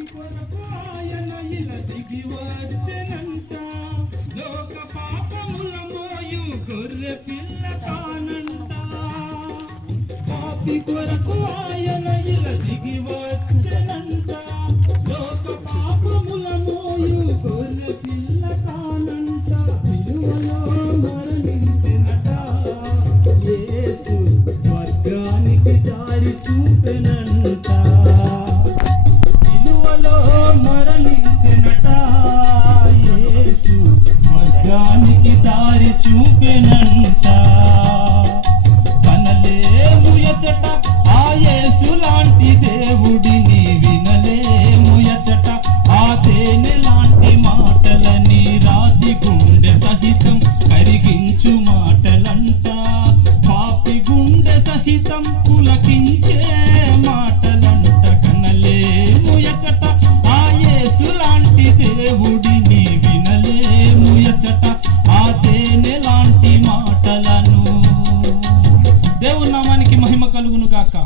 కొరకు ఆయన ఇలా దిగి వచ్చెనంట. లోక పాపముల మోయు గొర్రె పిల్ల తానంట. పాపి కొరకు ఆయన ఇలా దిగి వచ్చెనంట. లోక పాపముల మోయు గొర్రె పిల్ల తానంట. విలువలో మరణించినట. యేసు స్వర్గానికి దారి చూపెనంట. విలువలో మరణించినట. యేసు స్వర్గానికి దారి చూపెనంట. కనలేముయచట ఆ యేసు లాంటి దేవుడిని, వినలేముయచట ఆ తేనె లాంటి మాటలని, రాతి గుండె సహితం కరిగించు మాటలంట. పాపి గుండె సహితం పులకించే మాటలంట. కనలేముయచట ఆ యేసు లాంటి దేవుడిని, వినలేముయచట ఆ తేనె లాంటి మాటలను. దేవుని నామానికి మహిమ కలుగును గాక.